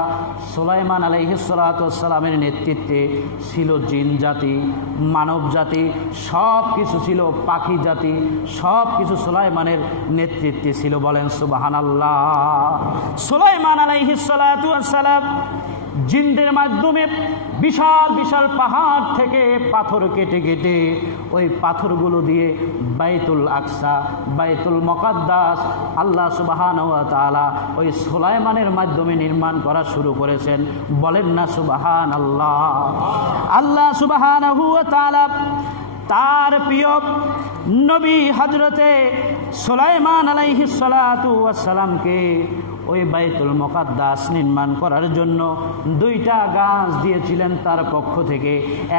সুলাইমান আলাইহিস সালাতু ওয়াস সালামের নেতৃত্বে ছিল জিন জাতি, মানব জাতি, সব কিছু ছিল, পাখি জাতি, সব কিছু সুলাইমানের নেতৃত্বে ছিল। বলেন সুবহানাল্লাহ। সুলাইমান আলাইহিস সালাতু ওয়াস সালাম জিনদের মাধ্যমে বিশাল বিশাল পাহাড় থেকে পাথর কেটে কেটে ওই পাথরগুলো দিয়ে বাইতুল আকসা, বাইতুল মুকাদ্দাস আল্লাহ সুবহানাহু ওয়া তাআলা ওই সুলাইমানের মাধ্যমে নির্মাণ করা শুরু করেছেন। বলেন না সুবহানাল্লাহ। আল্লাহ সুবহানাহু ওয়া তাআলা তার প্রিয় নবী হযরতে সুলাইমান আলাইহিস সালাতু ওয়াস সালামকে ওই বাইতুল মুকাদ্দাস নির্মাণ করার জন্য দুইটা গাছ দিয়েছিলেন তার পক্ষ থেকে।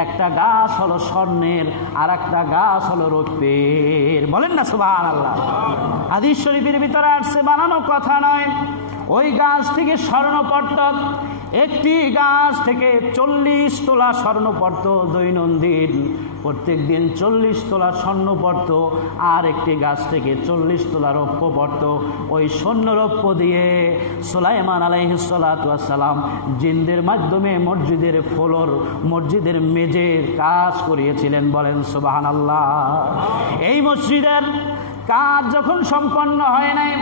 একটা গাছ হলো স্বর্ণের, আর একটা গাছ হলো রৌপ্যের। বলেন না সুবহানাল্লাহ। হাদিস শরীফের ভিতরে আসছে, বানানো কথা নয়। ওই গাছ থেকে স্বর্ণ পড়ত, একটি গাছ থেকে 40 তোলা স্বর্ণ পড়ত দৈনন্দিন। প্রত্যেক দিন 40 তোলা স্বর্ণ পড়ত। আর একটি গাছ থেকে 40 তোলা রৌপ্য পড়ত। ওই স্বর্ণ রৌপ্য দিয়ে সুলাইমান আলাইহিস সালাতু ওয়াস সালাম জিনদের মাধ্যমে মসজিদের ফ্লোর, মসজিদের মেঝের কাজ করিয়েছিলেন। বলেন সুবহানাল্লাহ। এই মসজিদের কাজ যখন সম্পন্ন হয় নাই,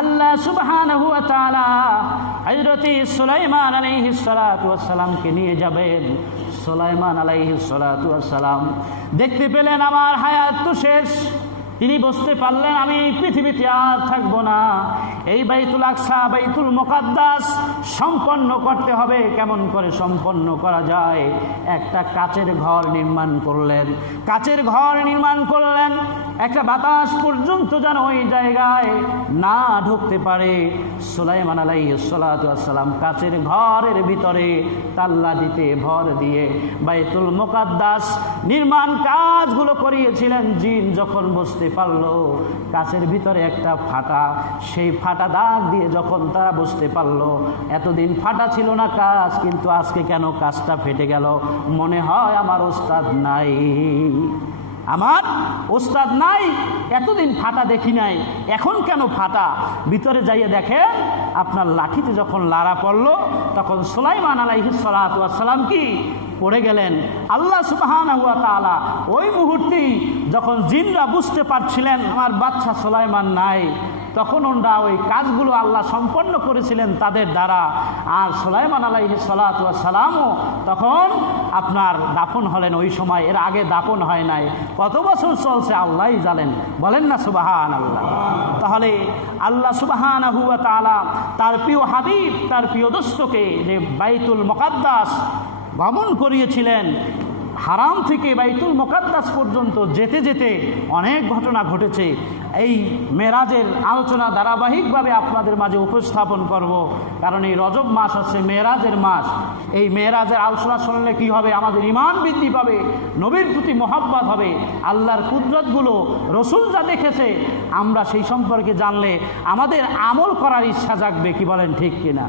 আল্লাহ সুবহানাহু ওয়া তাআলা হযরতে সুলাইমান আলাইহিস সালাতু ওয়াস সালামকে নিয়ে যাবেন। সুলাইমান আলাইহিস সালাতু ওয়াস সালাম দেখতে পেলেন আমার হায়াত তো শেষ। তিনি বুঝতে পারলেন আমি এই পৃথিবীতে আর থাকবো না। এই বাইতুল আকসা, বাইতুল মুকাদ্দাস সম্পন্ন করতে হবে। কেমন করে সম্পন্ন করা যায়? একটা কাচের ঘর নির্মাণ করলেন। কাচের ঘর নির্মাণ করলেন, একটা বাতাস পর্যন্ত যেন ওই জায়গায় না ঢুকতে পারে। সুলাইমান আলাইহিস সালাতু ওয়াস সালাম কাচের ঘরের ভিতরে তাল্লা দিতে ভর দিয়ে বাইতুল মুকাদ্দাস নির্মাণ কাজগুলো করিয়েছিলেন। জিন যখন বুঝতে পারলো কাচের ভিতরে একটা ফাটা, সেই ফাটা দাগ দিয়ে যখন তারা বুঝতে পারলো এতদিন ফাটা ছিল না কাজ, কিন্তু আজকে কেন কাজটা ফেটে গেল? মনে হয় আমার ওস্তাদ নাই, আমার ওস্তাদ নাই, এতদিন ফাটা দেখি নাই, এখন কেন ফাটা? ভিতরে যাইয়ে দেখেন আপনার লাঠিতে যখন লাড়া পড়লো তখন সুলাইমান আলাইহিস সালাতু ওয়াস সালাম কি পড়ে গেলেন। আল্লাহ সুবহানাহু ওয়া তাআলা ওই মুহূর্তেই যখন জিনরা বুঝতে পারছিলেন আমার বাদশা সুলাইমান নাই, তখন ওরা ওই কাজগুলো আল্লাহ সম্পন্ন করেছিলেন তাদের দ্বারা। আর সুলাইমান আলাইহিস সালাতু ওয়াস সালামও তখন আপনার দাফন হলেন ওই সময়। এর আগে দাফন হয় নাই। কত বছর চলছে আল্লাহই জানেন। বলেন না সুবহানাল্লাহ। তাহলে আল্লাহ সুবহানাহু ওয়া তাআলা তার প্রিয় হাবিব, তার প্রিয় দোস্তকে যে বাইতুল মুকাদ্দাস গমন করিয়েছিলেন, হারাম থেকে বাইতুল মুকাদ্দাস পর্যন্ত যেতে যেতে অনেক ঘটনা ঘটেছে। এই মেরাজের আলোচনা ধারাবাহিকভাবে আপনাদের মাঝে উপস্থাপন করব, কারণ এই রজব মাস হচ্ছে মেরাজের মাস। এই মেরাজের আলোচনা শুনলে কি হবে? আমাদের ঈমান বৃদ্ধি পাবে, নবীর প্রতি মহব্বত হবে, আল্লাহর কুদরতগুলো রসুল যা দেখেছে আমরা সেই সম্পর্কে জানলে আমাদের আমল করার ইচ্ছা জাগবে। কি বলেন ঠিক কিনা?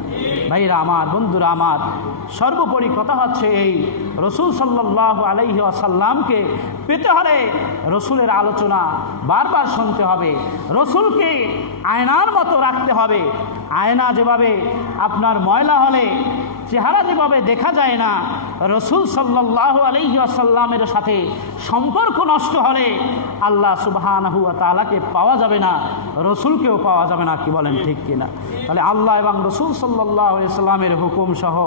ভাইরা আমার, বন্ধুরা আমার, সর্বোপরি কথা হচ্ছে এই রসুল সাল্লাল্লাহু সাল্লাল্লাহু আলাইহি ওয়াসাল্লামকে পেতে হলে রসুলের আলোচনা বারবার শুনতে হবে, রসুলকে আয়নার মতো রাখতে হবে। আয়না যেভাবে আপনার ময়লা হলে চেহারা যেভাবে দেখা যায় না, রসুল সাল্লাল্লাহু আলাইহি ওয়াসাল্লামের সাথে সম্পর্ক নষ্ট হলে আল্লাহ সুবহানাহু ওয়া তাআলাকে পাওয়া যাবে না, রসুলকেও পাওয়া যাবে না। কি বলেন ঠিক কিনা? তাহলে আল্লাহ এবং রসুল সাল্লাল্লাহু আলাইহি ওয়াসাল্লামের হুকুম সহ,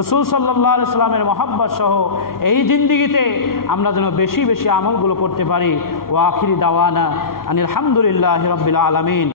রসুল সাল্লাল্লাহু আলাইহি ওয়াসাল্লামের মহব্বত সহ এই জিন্দেগিতে আমরা যেন বেশি বেশি আমলগুলো করতে পারি। ওয়া আখিরি দাওয়ানা আনিল হামদুলিল্লাহি রাব্বিল আলামিন।